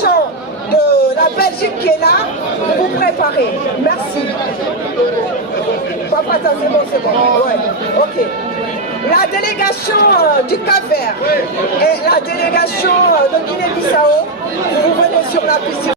délégation de la Belgique qui est là, vous préparez. Merci. Papa, c'est bon, c'est bon. Ouais, ok. La délégation du Cap-Vert et la délégation de Guinée-Bissau, vous venez sur la piste.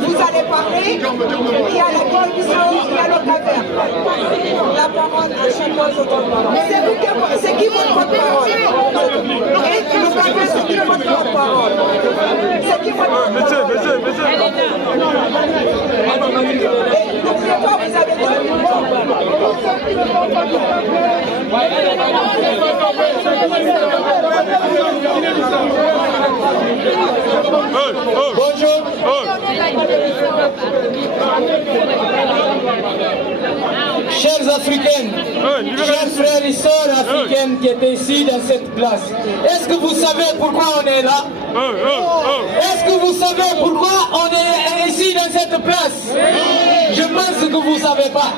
Vous allez parler, il y a la Guinée-Bissau, il y a le Cap-Vert. La parole à chacun de votre parole. C'est qui votre porte-parole? Et le Cap-Vert, c'est qui votre porte-parole? C'est qui votre porte-parole? Monsieur. Et n'oubliez pas, vous avez dit bonjour. Chers Africaines, chers frères et sœurs africaines qui étaient ici dans cette place, est-ce que vous savez pourquoi on est là? Est-ce que vous savez pourquoi on est ici dans cette place? Je pense que vous ne savez pas.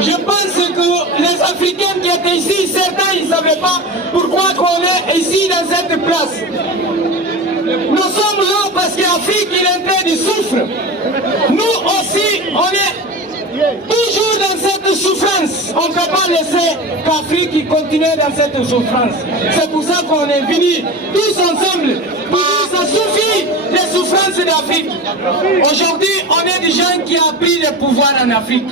Je pense que les Africains qui étaient ici, certains ils ne savaient pas pourquoi on est ici dans cette place. Nous sommes là parce qu'Afrique il est en train de souffrir. Nous aussi, on est toujours dans cette souffrance. On ne peut pas laisser qu'Afrique continue dans cette souffrance. C'est pour ça qu'on est venus tous ensemble pour dire ça suffit les souffrances d'Afrique. Aujourd'hui, on est des gens qui ont pris le pouvoir en Afrique.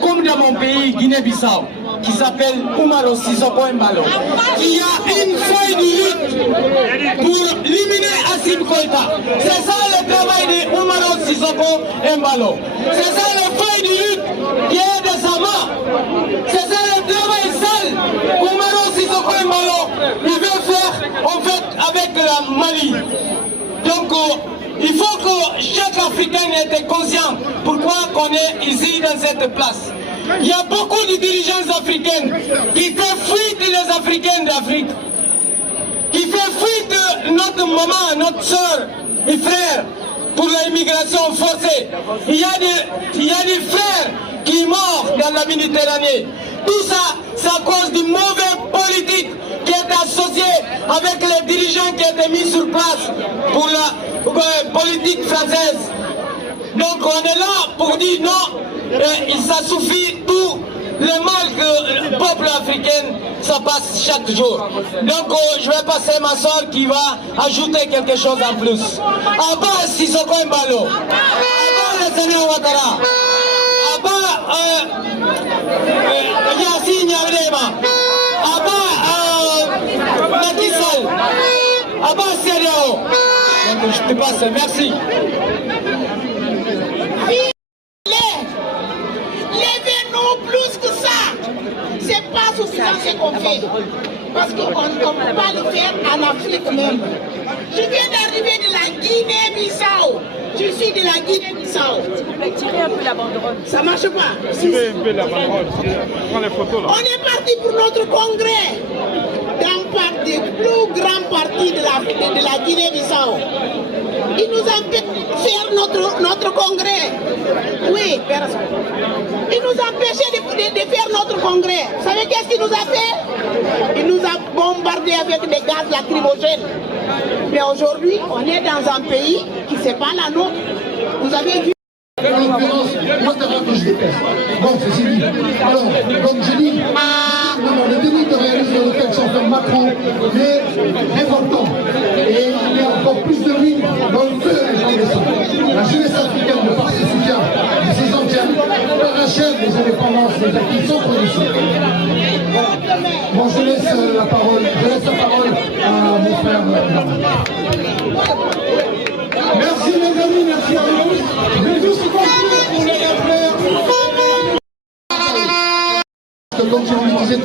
Comme dans mon pays, Guinée-Bissau, qui s'appelle Umaro Sissoko Embalo, qui a une feuille de lutte pour éliminer Assimi Goïta. C'est ça le travail de Umaro Sissoko Embalo. C'est ça la feuille de lutte qui est de sa main. C'est ça le travail sale qu'Umaro Sissoko Embalo il veut faire en fait avec la Mali. Donc il faut que chaque Africain ait conscient pourquoi on est ici dans cette place. Il y a beaucoup de dirigeants africains qui font fuite les Africains d'Afrique, qui font fuite notre maman, notre soeur et frères pour l'immigration forcée. Il y a des frères qui meurent dans la Méditerranée. Tout ça, c'est à cause d'une mauvaise politique qui est associée avec les dirigeants qui ont été mis sur place pour la politique française. Donc on est là pour dire non, ça suffit tout le mal que le peuple africain ça passe chaque jour. Donc je vais passer ma soeur qui va ajouter quelque chose en plus. Abba Sissoko Embalo, Abba Lassana Ouattara, Abba Yassine Yavrema, Abba Macky Sall, Abba CEDEAO. Donc je te passe, merci. Levez-nous plus que ça. C'est pas suffisant ce qu'on fait. Parce qu'on ne peut pas le faire en Afrique même. Je viens d'arriver de la Guinée-Bissau. Je suis de la Guinée-Bissau. Tirez un peu la banderole. Ça marche pas. Tirez un peu la banderole. Prends les photos là. On est parti pour notre congrès. Dans le plus grand parti de la Guinée-Bissau. Il nous empêche de faire notre congrès. Oui, personne. Il nous empêchait de faire notre congrès. Vous savez qu'est-ce qu'il nous a fait? Il nous a bombardé avec des gaz lacrymogènes. Mais aujourd'hui, on est dans un pays qui n'est pas la nôtre. Vous avez vu? En l'occurrence, Ouattara que je déteste. Bon, ceci dit. Alors, comme je dis, non, le délit de réalisme dans lequel s'enferme Macron est révoltant. Et il y a encore plus de lignes dans le feu des gens de ça. La jeunesse africaine, de par ses soutiens, de ses antennes, parachève les indépendances des acquis sans condition. Voilà. Bon, je laisse la parole à mon frère. Merci.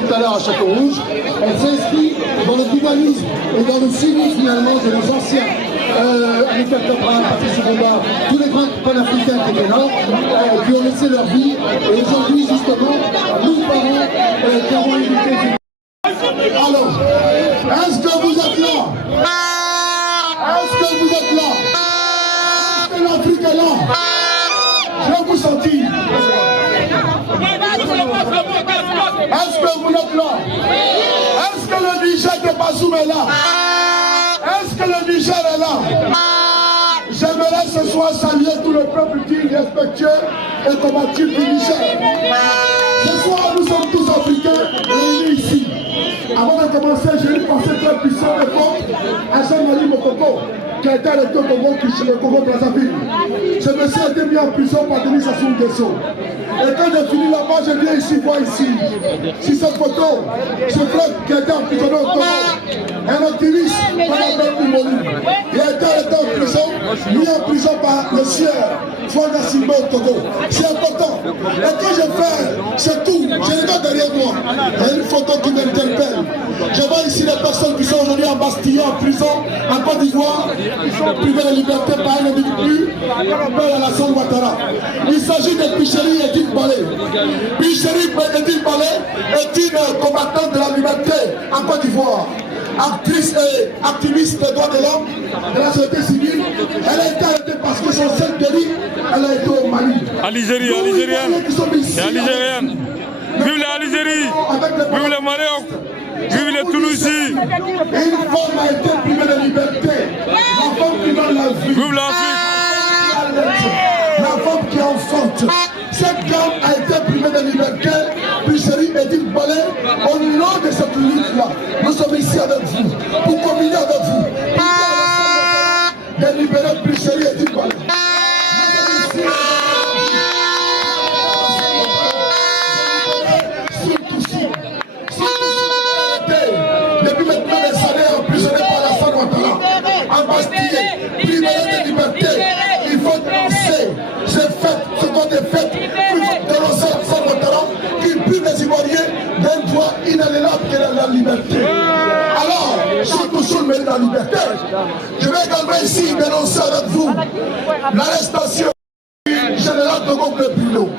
tout à l'heure à Château-Rouge, elle s'inscrit dans le humanisme et dans le cynisme finalement de nos anciens Amical Cabral, Patrice Lumumba, tous les grands panafricains qui étaient là, qui ont laissé leur vie. Et aujourd'hui, justement, nous parents qui avons évité. Alors, est-ce que vous êtes là? Est-ce que vous êtes là? Est-ce que l'Afrique est là? Je vais vous sentir. Est-ce que vous êtes là? Est-ce que le Niger de Bazoum est là? Est-ce que le Niger est là? J'aimerais ce soir saluer tout le peuple digne, respectueux et combatif du Niger. Ce soir, nous sommes tous africains réunis ici. Avant de commencer, j'ai une pensée très puissante et forte à Jean-Marie Mokoko, qui a été arrêté au Congo, Brazzaville. Ce monsieur a été mis en prison par Denis Sassou Nguesso. Et quand j'ai fini là-bas, je viens ici, voir ici, sur cette photo, ce frère qui a été emprisonné au Congo, un activiste, il a été arrêté en prison, mis en prison par le sieur Fouanga Simba au Togo. C'est important. Et quand je fais, c'est tout, je regarde derrière moi, il y a une photo qui m'interpelle. Je vois ici les personnes qui sont aujourd'hui embastillées en prison, en Côte d'Ivoire, ils sont privés de liberté par un individu, qu'on appelle Alassane Ouattara. Il s'agit de Picheri Edith Balé. Picheri Edith Balé est une combattante de la liberté en Côte d'Ivoire. Actrice et activiste des droits de l'homme, de la société civile. Elle a été arrêtée parce que son seul délit, elle a été au Mali. Algérie, algérienne. C'est algérienne. Vive l'Algérie, vive le Maroc, vive les Toulousis. Une femme a été privée de liberté. La femme qui donne la vie. Vive l'Afrique. La femme qui enfante. Cette dame a été privée de liberté. Picheri Edith Balé, au nom de cette lutte-là, nous sommes ici avec vous, pour communier avec vous, pour libérer Picheri Edith Balé. Depuis maintenant des années emprisonnés par la Alassane Ouattara, embastillés, privés de liberté, il faut dénoncer ces fêtes, ce qu'on est fait, il faut dénoncer Alassane Ouattara qui prive les Ivoiriens d'un droit inaliénable qui est la liberté. Alors, surtout sur le mérite de la liberté, je vais également ici dénoncer avec vous l'arrestation du général de Gaulle Bruno.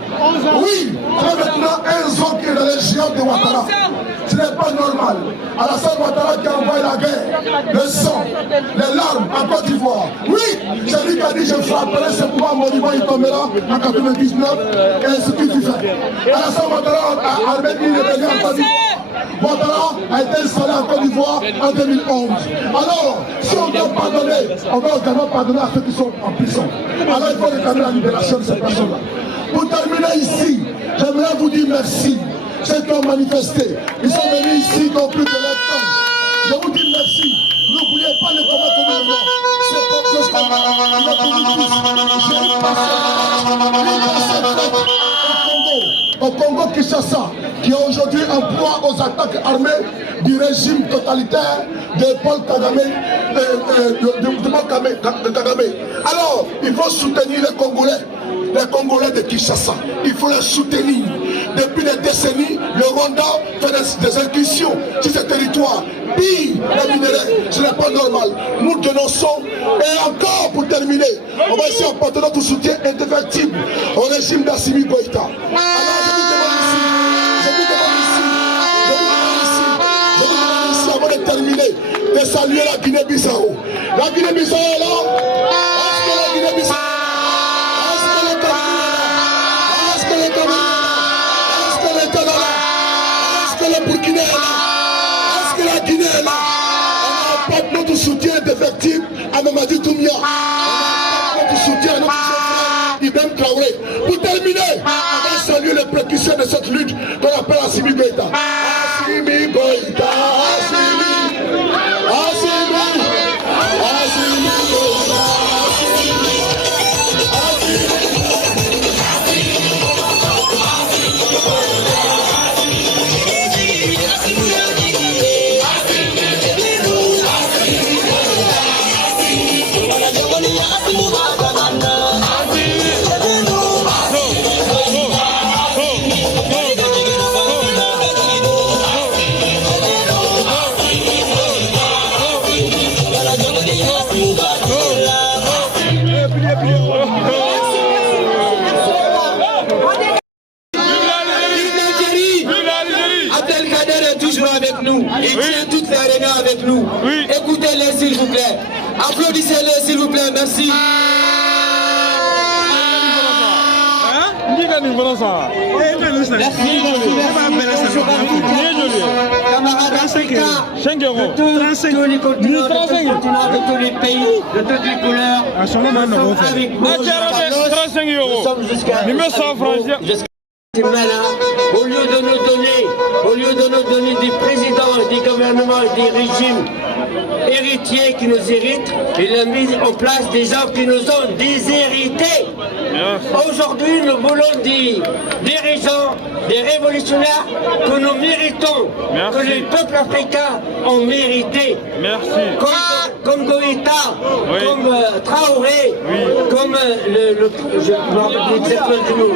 Oui, c'est maintenant un zone qui est dans les géants de Ouattara. Ce n'est pas normal. Alassane Ouattara qui a envoyé la guerre, le sang, les larmes en Côte d'Ivoire. Oui, c'est lui qui a dit je frapperai ce pouvoir monument, il tombera en 99 et ce qu'il fait. Alassane Ouattara a armé une rébellion en Côte d'Ivoire. Ouattara a été installé en Côte d'Ivoire en 2011. Alors, si on doit pardonner, on va également pardonner à ceux qui sont en prison. Alors il faut réclamer la libération de ces personnes-là. Pour terminer ici, j'aimerais vous dire merci. Ceux qui ont manifesté, ils sont venus ici dans plus de leur temps. Je vous dis merci. N'oubliez pas le combat que nous menons. C'est quelque chose qu'on a au Congo Kinshasa, qui est aujourd'hui en proie aux attaques armées du régime totalitaire de Paul Kagame, de Kagame. Alors, il faut soutenir les Congolais de Kinshasa. Il faut les soutenir. Depuis des décennies, le Rwanda fait des incursions sur ces territoires. Pire, les minerais, ce n'est pas normal. Nous dénonçons. Et encore pour terminer, on va essayer d'apporter notre soutien indéfectible au régime d'Assimi Goïta. Alors je vous demande ici, avant de terminer, de saluer la Guinée-Bissau. La Guinée-Bissau est là. Est-ce que la Guinée-Bissau le Burkina est là? Est-ce que la Guinée est là? On apporte notre soutien indéfectible à Mamadi Doumbia. On apporte notre soutien à notre frère Ibrahim Traoré. Pour terminer, on va saluer les précurseurs de cette lutte qu'on appelle Assimi Goïta. Assimi Goïta, Assimi Goïta. Abdelkader est toujours avec nous. Il tient toute la réunion avec nous. Écoutez-les s'il vous plaît. Applaudissez-les s'il vous plaît. Merci. Camarades africains de tous les continents, de tous les pays, de toutes les couleurs, nous sommes avec vous. Nous sommes jusqu'à au lieu de nous donner des présidents, des gouvernements et des régimes héritiers qui nous héritent, il a mis en place des gens qui nous ont déshérités. Aujourd'hui, nous voulons des dirigeants, des révolutionnaires que nous méritons, que les peuples africains ont mérité. Comme Goïta, comme Traoré, comme je me rappelle exactement du nom,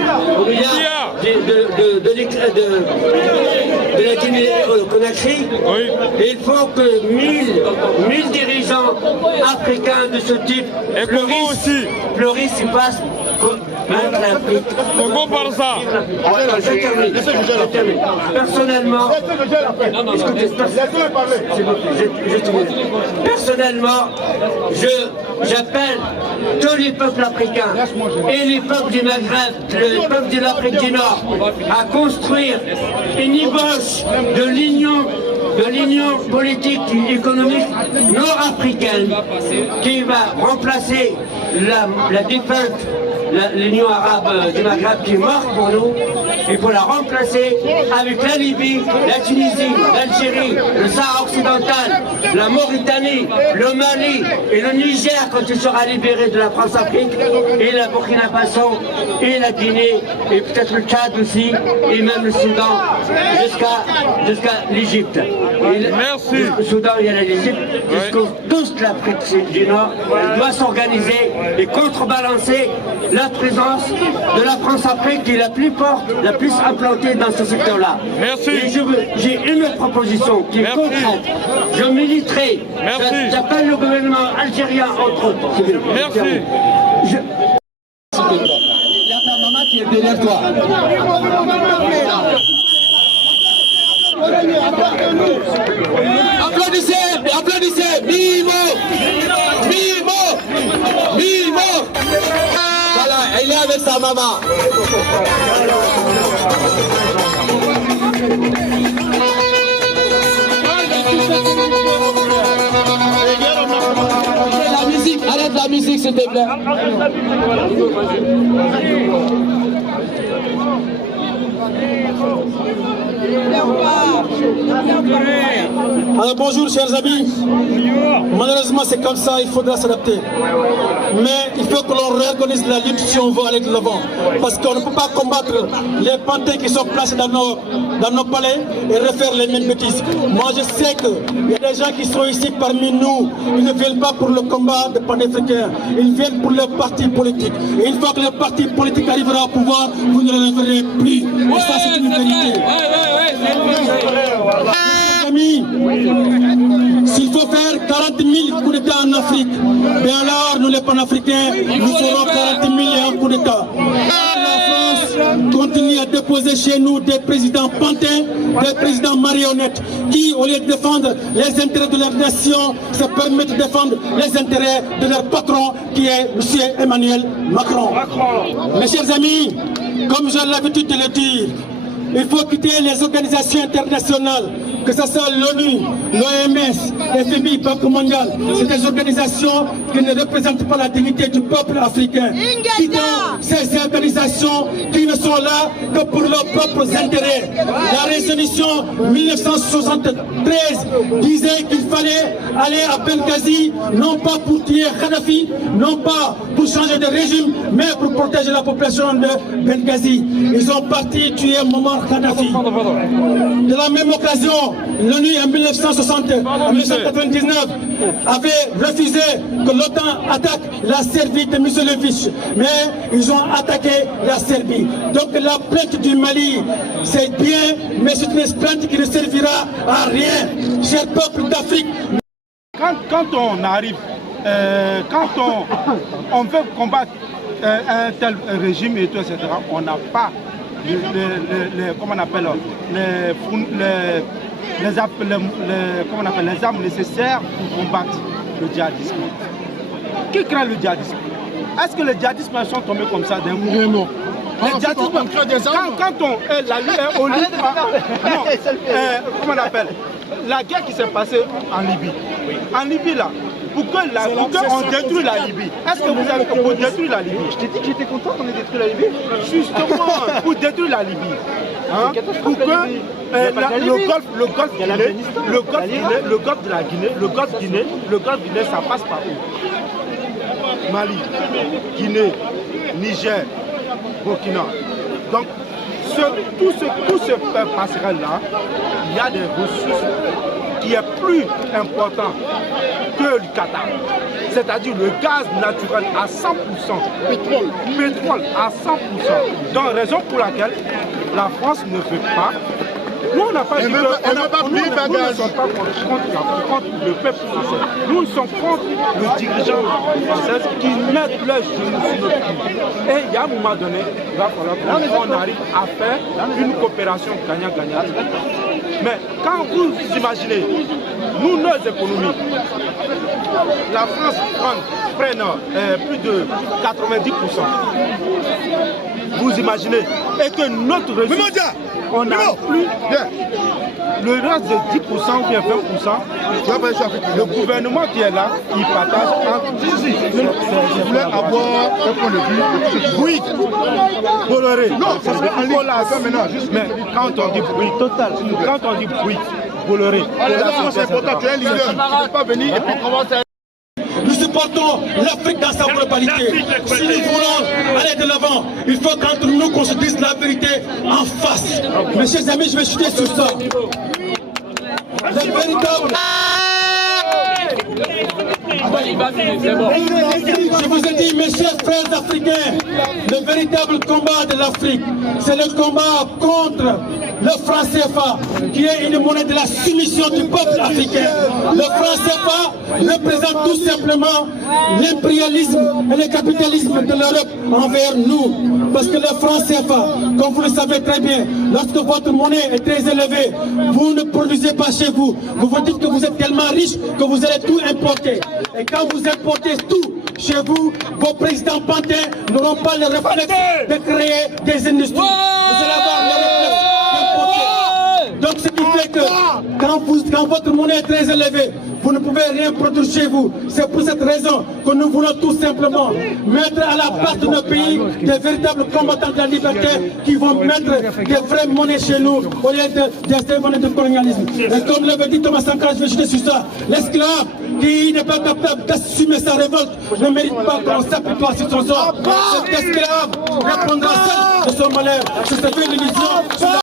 de la Guinée-Conakry. Il faut que 1000 dirigeants africains de ce type fleurissent et passent contre l'Afrique. Je termine. Personnellement, j'appelle tous les peuples africains et les peuples du Maghreb, les peuples de l'Afrique du Nord, à construire une ébauche de l'union politique et économique nord-africaine qui va remplacer la défunte l'Union arabe du Maghreb qui est morte pour nous, et pour la remplacer avec la Libye, la Tunisie, l'Algérie, le Sahara occidental, la Mauritanie, le Mali et le Niger quand il sera libéré de la France-Afrique, et la Burkina Faso, et la Guinée, et peut-être le Tchad aussi, et même le Soudan, jusqu'à l'Égypte. Merci. Le Soudan, il y a l'Égypte, toute l'Afrique du Nord doit s'organiser et contrebalancer la présence de la France-Afrique qui est la plus forte, la plus implantée dans ce secteur-là. Merci. Et j'ai une proposition qui est concrète. Je militerai. J'appelle le gouvernement algérien entre autres. Merci. Il y a ta maman qui est derrière toi. Applaudissez, applaudissez. Mimo, Mimo, Mimo. Voilà, elle est avec sa maman. La musique, arrête la musique s'il te plaît. Alors bonjour chers amis, malheureusement c'est comme ça, il faudra s'adapter. Mais il faut que l'on réorganise la lutte si on veut aller de l'avant. Parce qu'on ne peut pas combattre les pantins qui sont placés dans nos palais et refaire les mêmes bêtises. Moi je sais qu'il y a des gens qui sont ici parmi nous, ils ne viennent pas pour le combat des panafricains, ils viennent pour le parti politique. Et une fois que le parti politique arrivera au pouvoir, vous ne le reverrez plus. Et ça c'est une vérité. Amis, s'il faut faire 40 000 coups d'État en Afrique, bien alors nous les panafricains, nous ferons 40 000 et un coup d'État. La France continue à déposer chez nous des présidents pantins, des présidents marionnettes, qui au lieu de défendre les intérêts de leur nation, se permettent de défendre les intérêts de leur patron, qui est M. Emmanuel Macron. Mes chers amis, comme j'ai l'habitude de le dire, il faut quitter les organisations internationales, que ce soit l'ONU, l'OMS, FMI, Banque mondiale. C'est des organisations qui ne représentent pas la dignité du peuple africain. Quittons ces organisations qui ne sont là que pour leurs propres intérêts. La résolution 1973 disait qu'il fallait aller à Benghazi, non pas pour tuer Kadhafi, non pas pour changer de régime, mais pour protéger la population de Benghazi. Ils ont parti tuer Muammar Kadhafi. De la même occasion, l'ONU en 1999 avait refusé que l'OTAN attaque la Serbie de Milosevic, mais ils ont attaqué la Serbie. Donc la plainte du Mali, c'est bien, mais c'est une plainte qui ne servira à rien. Cher peuple d'Afrique. Quand on arrive quand on veut combattre un tel régime et tout, etc., on n'a pas comment on appelle, les armes nécessaires pour combattre le djihadisme. Qui crée le djihadisme? Est-ce que les djihadistes sont tombés comme ça d'un coup? Non. Quand la lutte est au Liban, non, comment on appelle, la guerre qui s'est passée en Libye. En Libye là, pour qu'on détruise la Libye. Est-ce que vous avez pour détruire la Libye? Je t'ai dit que j'étais content qu'on ait détruit la Libye. Justement, pour détruire la Libye. Hein, pour que le golfe de la Guinée, le golfe Guinée, ça passe par où? Mali, Guinée, Niger, Burkina. Donc, tout ce passerelle-là, il y a des ressources qui est plus important que le Qatar. C'est-à-dire le gaz naturel à 100%, pétrole à 100%. Donc, raison pour laquelle la France ne veut pas. Nous, on n'a pas dit que nous ne sommes pas contre le peuple français. Nous sommes contre le dirigeant français qui met leur genou sur notre cul. Et il y a un moment donné, il va falloir qu'on arrive à faire une coopération gagnant-gagnant. Mais quand vous imaginez, nous, nos économies, la France prenne plus de 90%. Vous imaginez, et que notre résultat, on n'a plus le reste de 10% ou bien 20%, le gouvernement qui est là, il partage entre... Je voulais avoir un point de vue. Oui, Bolloré. Non, ça serait en ligne. Mais quand on dit bruit, quand on dit bruit, Bolloré. C'est important, tu es un leader. Tu ne peux pas venir et puis commencer à... Nous supportons l'Afrique dans sa globalité. Si nous voulons aller de l'avant, il faut qu'entre nous qu'on se dise la vérité en face. Mes chers amis, je vais chuter sur ça. Le véritable... Je vous ai dit, mes chers frères africains, le véritable combat de l'Afrique, c'est le combat contre le franc CFA, qui est une monnaie de la soumission du peuple africain. Le franc CFA représente tout simplement l'impérialisme et le capitalisme de l'Europe envers nous. Parce que le franc CFA, comme vous le savez très bien, lorsque votre monnaie est très élevée, vous ne produisez pas chez vous. Vous vous dites que vous êtes tellement riche que vous allez tout importer. Et quand vous importez tout chez vous, vos présidents pantins n'auront pas le réflexe de créer des industries. Vous allez avoir le réflexe d'importer. Donc ce qui fait que quand votre monnaie est très élevée, vous ne pouvez rien produire chez vous. C'est pour cette raison que nous voulons tout simplement mettre à la place de nos pays des véritables combattants de la liberté qui vont mettre des vraies monnaies chez nous au lieu des monnaies de colonialisme. Et comme l'avait dit Thomas Sankara, je vais jeter sur ça, l'esclave qui n'est pas capable d'assumer sa révolte ne mérite pas qu'on s'apitoie sur son sort. Cet esclave répondra seul de son malheur. Je te fais l'illusion.